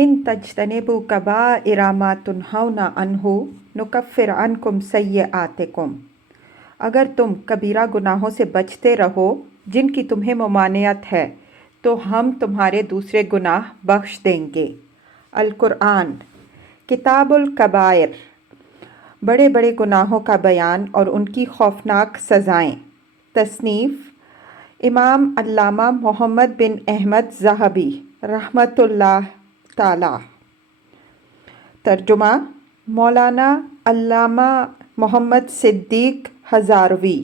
ان تجتنبوا کبائر ما تنہون عنہ نکفر عنکم سیئاتکم، اگر تم کبیرہ گناہوں سے بچتے رہو جن کی تمہیں ممانعت ہے تو ہم تمہارے دوسرے گناہ بخش دیں گے۔ القرآن کتاب الکبائر، بڑے بڑے گناہوں کا بیان اور ان کی خوفناک سزائیں۔ تصنیف امام علامہ محمد بن احمد ذہبی رحمۃ اللہ تعالی۔ ترجمہ مولانا علامہ محمد صدیق ہزاروی۔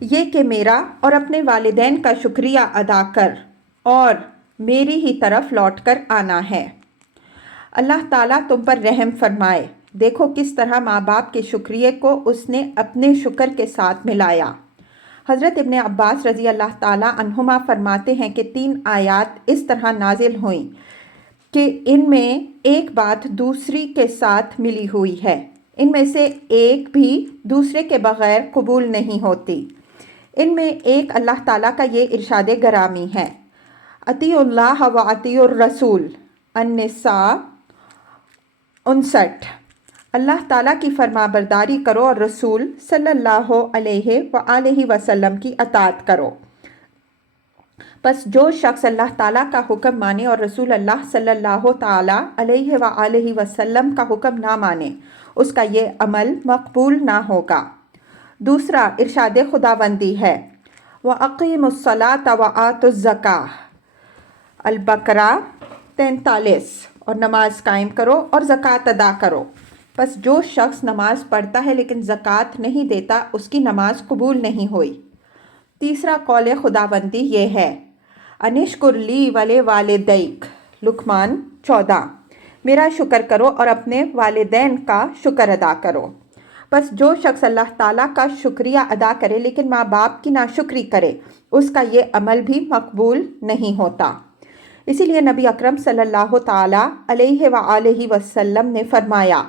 یہ کہ میرا اور اپنے والدین کا شکریہ ادا کر اور میری ہی طرف لوٹ کر آنا ہے۔ اللہ تعالیٰ تم پر رحم فرمائے۔ دیکھو کس طرح ماں باپ کے شکریہ کو اس نے اپنے شکر کے ساتھ ملایا۔ حضرت ابن عباس رضی اللہ تعالیٰ عنہما فرماتے ہیں کہ 3 آیات اس طرح نازل ہوئیں کہ ان میں ایک بات دوسری کے ساتھ ملی ہوئی ہے، ان میں سے ایک بھی دوسرے کے بغیر قبول نہیں ہوتی۔ ان میں ایک اللہ تعالیٰ کا یہ ارشاد گرامی ہے، اطیعوا اللہ و اطیعوا الرسول، النساء 59۔ اللہ تعالیٰ کی فرما برداری کرو اور رسول صلی اللہ علیہ وآلہ وسلم کی اطاعت کرو۔ پس جو شخص اللہ تعالیٰ کا حکم مانے اور رسول اللہ صلی اللہ تعالیٰ علیہ وآلہ وسلم کا حکم نہ مانے، اس کا یہ عمل مقبول نہ ہوگا۔ دوسرا ارشاد خداوندی ہے، وَأَقِیمُوا الصَّلَاةَ وَآتُوا الزَّکَاةَ، البقرہ 43، اور نماز قائم کرو اور زکوٰۃ ادا کرو۔ پس جو شخص نماز پڑھتا ہے لیکن زکوٰۃ نہیں دیتا، اس کی نماز قبول نہیں ہوئی۔ تیسرا قول خداوندی یہ ہے، انشکر لی ولوالدیک، لقمان 14، میرا شکر کرو اور اپنے والدین کا شکر ادا کرو۔ پس جو شخص اللہ تعالیٰ کا شکریہ ادا کرے لیکن ماں باپ کی ناشکری کرے، اس کا یہ عمل بھی مقبول نہیں ہوتا۔ اسی لیے نبی اکرم صلی اللہ تعالیٰ علیہ وآلہ وسلم نے فرمایا،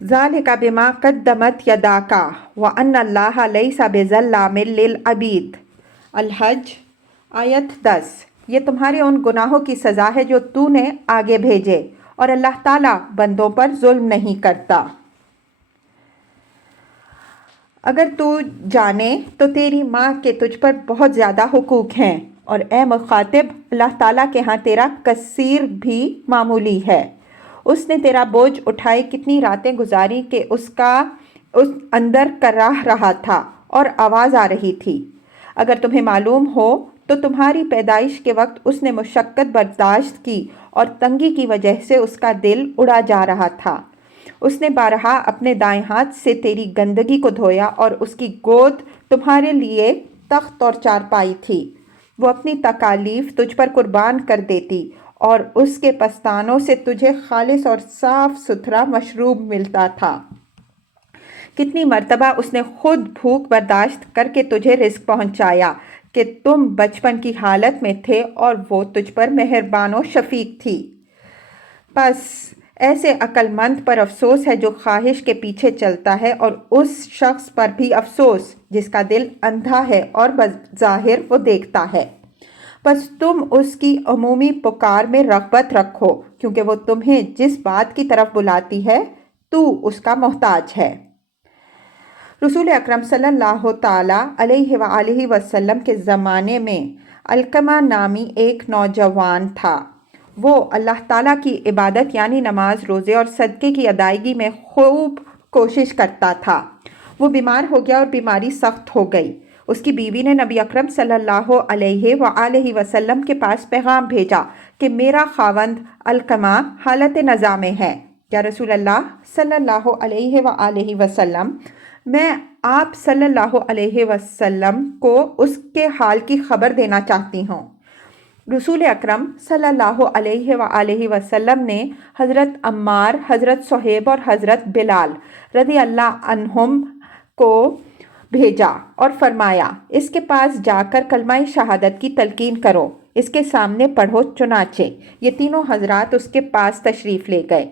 ज़ालिका बिमा क़द्दमत यदाका व अन्ना अल्लाह लैसा बिज़ल्लामिल लिल अबीद। अल-हज आयत 10। ये तुम्हारे उन गुनाहों की सज़ा है जो तूने आगे भेजे, और अल्लाह ताला बंदों पर जुल्म नहीं करता। अगर तू जाने तो तेरी माँ के तुझ पर बहुत ज़्यादा हुकूक हैं, और ए मुखातिब, अल्लाह ताला के यहाँ तेरा कसीर भी मामूली है। उसने तेरा बोझ उठाए कितनी रातें गुजारी कि उसका उस अंदर कराह रहा था और आवाज़ आ रही थी। अगर तुम्हें मालूम हो तो तुम्हारी पैदाइश के वक्त उसने मुशक्क़त बर्दाश्त की और तंगी की वजह से उसका दिल उड़ा जा रहा था। उसने बारहा अपने दाएं हाथ से तेरी गंदगी को धोया और उसकी गोद तुम्हारे लिए तख्त और चारपाई थी। वो अपनी तकालीफ तुझ पर कुर्बान कर देती और उसके पस्तानों से तुझे खालिस और साफ सुथरा मशरूब मिलता था। कितनी मर्तबा उसने खुद भूख बर्दाश्त करके तुझे रिस्क पहुंचाया कि तुम बचपन की हालत में थे, और वो तुझ पर मेहरबान और शफीक थी। बस ऐसे अक्लमंद पर अफसोस है जो ख्वाहिश के पीछे चलता है, और उस शख्स पर भी अफसोस जिसका दिल अंधा है और बज़ाहिर वो देखता है। बस तुम उसकी अमूमी पुकार में रग़बत रखो, क्योंकि वो तुम्हें जिस बात की तरफ बुलाती है तू उसका मोहताज है। रसूल अकरम सल्लल्लाहु ताला अलैहि वसल्लम के ज़माने में अलकमा नामी एक नौजवान था। वो अल्लाह ताला की इबादत यानी नमाज, रोज़े और सदक़े की अदायगी में खूब कोशिश करता था। वो बीमार हो गया और बीमारी सख्त हो गई। उसकी बीवी ने नबी अकरम सल्लल्लाहु अलैहि वसल्लम के पास पैगाम भेजा कि मेरा खावंद अलकमा हालत नज़ा में है। या रसूल अल्लाह सल्लल्लाहु अलैहि वसल्लम, मैं आप सल्लल्लाहु अलैहि वसल्लम को उसके हाल की खबर देना चाहती हूँ। रसूल अकरम सल्लल्लाहु अलैहि वसल्लम ने हज़रत अम्मार, हज़रत सुहैब और हज़रत बिलाल रज़ी अल्लाह अन्हुम को भेजा और फरमाया, इसके पास जाकर कलमा शहादत की तलकीन करो, इसके सामने पढ़ो। चुनाचे ये तीनों हजरात उसके पास तशरीफ़ ले गए।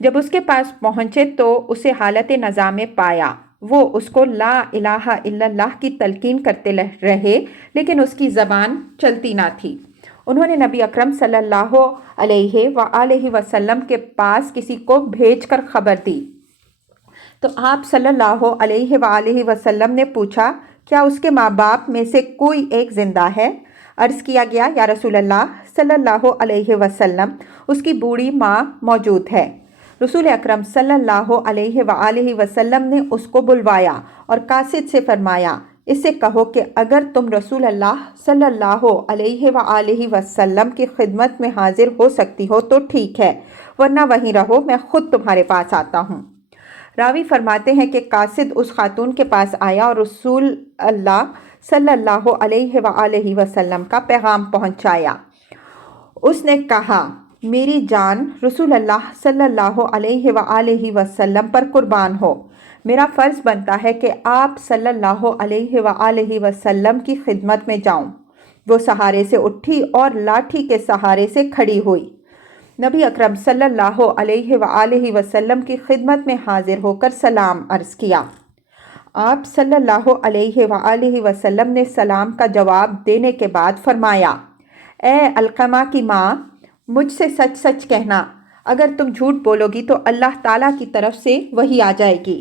जब उसके पास पहुँचे तो उसे हालत नज़ा में पाया। वो उसको ला इलाहा इल्लल्लाह की तलकीन करते रहे, लेकिन उसकी ज़बान चलती ना थी। उन्होंने नबी अकरम सल्लल्लाहु अलैहि वसल्लम के पास किसी को भेजकर खबर दी, तो आप सल्लल्लाहु अलैहि वसल्लम ने पूछा, क्या उसके माँ बाप में से कोई एक ज़िंदा है? अर्ज़ किया गया, या रसूल अल्लाह सल्लल्लाहु अलैहि वसल्लम, उसकी बूढ़ी माँ मौजूद है। रसूल अकरम सल्लल्लाहु अलैहि वसल्लम ने उसको बुलवाया और कासिद से फरमाया, इससे कहो कि अगर तुम रसूल अल्लाह सल्लल्लाहु अलैहि वसल्लम की खिदमत में हाजिर हो सकती हो तो ठीक है, वरना वहीं रहो, मैं खुद तुम्हारे पास आता हूँ। रावी फरमाते हैं कि कासिद उस खातून के पास आया और रसूल अल्लाह सल्लल्लाहु अलैहि वसल्लम का पैगाम पहुँचाया। उसने कहा, मेरी जान रसूल अल्लाह सल्लल्लाहु अलैहि वसल्लम पर कुर्बान हो। मेरा फ़र्ज़ बनता है कि आप सल्लल्लाहु अलैहि वसल्लम की खिदमत में जाऊं। वो सहारे से उठी और लाठी के सहारे से खड़ी हुई। नबी अकरम सल्लल्लाहु अलैहि वसल्लम की खिदमत में हाजिर होकर सलाम अर्ज़ किया। आप सल्लल्लाहु अलैहि वसल्लम ने सलाम का जवाब देने के बाद फरमाया, ए अलकमा की माँ, मुझसे सच सच कहना, अगर तुम झूठ बोलोगी तो अल्लाह ताला की तरफ से वही आ जाएगी।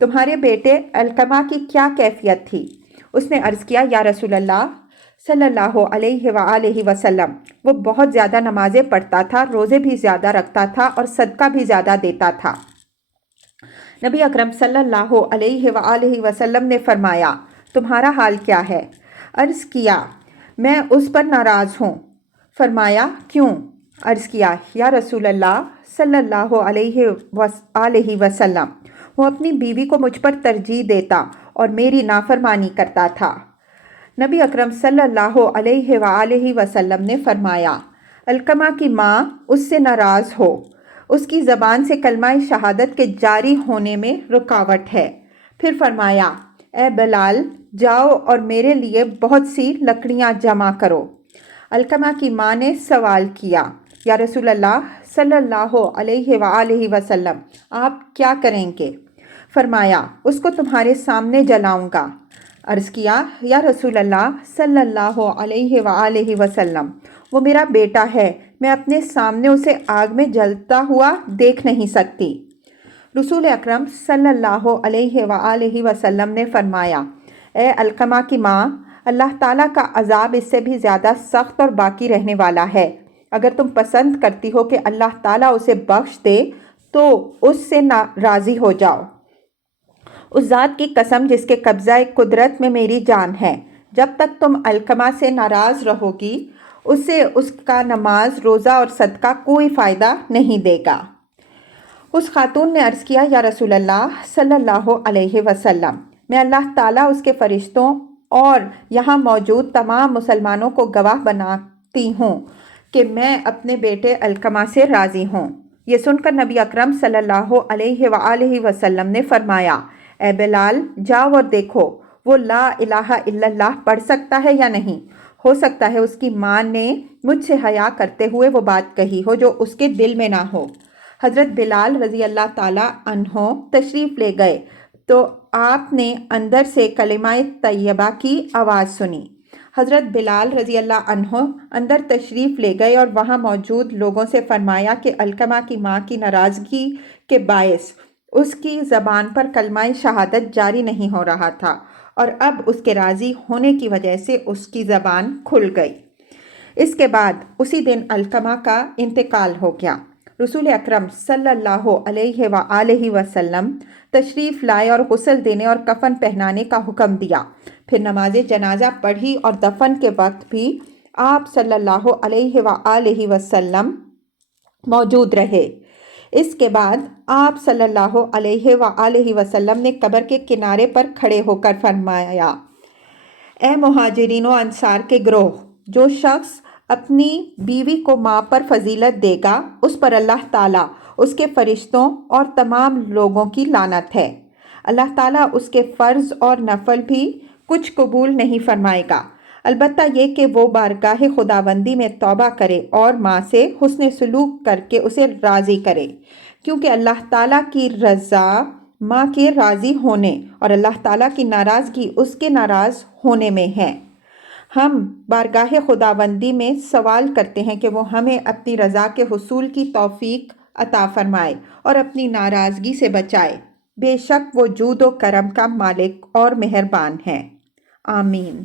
तुम्हारे बेटे अलकमा की क्या कैफियत थी? उसने अर्ज़ किया, या रसूल अल्लाह सल्लल्लाहु अलैहि वसल्लम, वो बहुत ज़्यादा नमाज़ें पढ़ता था, रोज़े भी ज़्यादा रखता था और सदका भी ज़्यादा देता था। नबी अकरम सल्लल्लाहु अलैहि वसल्लम ने फरमाया, तुम्हारा हाल क्या है? अर्ज़ किया, मैं उस पर नाराज़ हूँ। फरमाया, क्यों? अर्ज़ किया, या रसूल अल्लाह सल्लल्लाहु अलैहि वसल्लम, वो अपनी बीवी को मुझ पर तरजीह देता और मेरी नाफरमानी करता था। नबी अकरम सल्लल्लाहु अलैहि वसल्लम ने फरमाया, अलकमा की माँ उससे नाराज़ हो, उसकी ज़बान से कलमा शहादत के जारी होने में रुकावट है। फिर फरमाया, ए बिलाल, जाओ और मेरे लिए बहुत सी लकड़ियाँ जमा करो। अलकमा की माँ ने सवाल किया, یا رسول اللہ صلی اللہ علیہ وآلہ وسلم آپ کیا کریں گے؟ فرمایا اس کو تمہارے سامنے جلاؤں گا۔ عرض کیا یا رسول اللہ صلی اللہ علیہ وآلہ وسلم وہ میرا بیٹا ہے، میں اپنے سامنے اسے آگ میں جلتا ہوا دیکھ نہیں سکتی۔ رسول اکرم صلی اللہ علیہ وآلہ وسلم نے فرمایا اے علقمہ کی ماں، اللہ تعالیٰ کا عذاب اس سے بھی زیادہ سخت اور باقی رہنے والا ہے۔ اگر تم پسند کرتی ہو کہ اللہ تعالیٰ اسے بخش دے تو اس سے راضی ہو جاؤ۔ اس ذات کی قسم جس کے قبضہ قدرت میں میری جان ہے، جب تک تم علقمہ سے ناراض رہو گی اسے اس کا نماز، روزہ اور صدقہ کوئی فائدہ نہیں دے گا۔ اس خاتون نے عرض کیا یا رسول اللہ صلی اللہ علیہ وسلم میں اللہ تعالیٰ، اس کے فرشتوں اور یہاں موجود تمام مسلمانوں کو گواہ بناتی ہوں کہ میں اپنے بیٹے علقمہ سے راضی ہوں۔ یہ سن کر نبی اکرم صلی اللہ علیہ وآلہ وسلم نے فرمایا اے بلال جاؤ اور دیکھو وہ لا الہ الا اللہ پڑھ سکتا ہے یا نہیں، ہو سکتا ہے اس کی ماں نے مجھ سے حیا کرتے ہوئے وہ بات کہی ہو جو اس کے دل میں نہ ہو۔ حضرت بلال رضی اللہ تعالیٰ عنہ تشریف لے گئے تو آپ نے اندر سے کلمہ طیبہ کی آواز سنی۔ حضرت بلال رضی اللہ عنہ اندر تشریف لے گئے اور وہاں موجود لوگوں سے فرمایا کہ علقمہ کی ماں کی ناراضگی کے باعث اس کی زبان پر کلمہ شہادت جاری نہیں ہو رہا تھا اور اب اس کے راضی ہونے کی وجہ سے اس کی زبان کھل گئی۔ اس کے بعد اسی دن علقمہ کا انتقال ہو گیا۔ رسول اکرم صلی اللہ علیہ وآلہ وسلم تشریف لائے اور غسل دینے اور کفن پہنانے کا حکم دیا۔ پھر نماز جنازہ پڑھی اور دفن کے وقت بھی آپ صلی اللہ علیہ وآلہ وسلم موجود رہے۔ اس کے بعد آپ صلی اللہ علیہ وآلہ وسلم نے قبر کے کنارے پر کھڑے ہو کر فرمایا اے مہاجرین و انصار کے گروہ، جو شخص اپنی بیوی کو ماں پر فضیلت دے گا اس پر اللہ تعالیٰ، اس کے فرشتوں اور تمام لوگوں کی لعنت ہے۔ اللہ تعالیٰ اس کے فرض اور نفل بھی کچھ قبول نہیں فرمائے گا، البتہ یہ کہ وہ بارگاہ خداوندی میں توبہ کرے اور ماں سے حسن سلوک کر کے اسے راضی کرے، کیونکہ اللہ تعالیٰ کی رضا ماں کے راضی ہونے اور اللہ تعالیٰ کی ناراضگی اس کے ناراض ہونے میں ہے۔ ہم بارگاہ خداوندی میں سوال کرتے ہیں کہ وہ ہمیں اپنی رضا کے حصول کی توفیق عطا فرمائے اور اپنی ناراضگی سے بچائے۔ بے شک وہ جود و کرم کا مالک اور مہربان ہے۔ آمین۔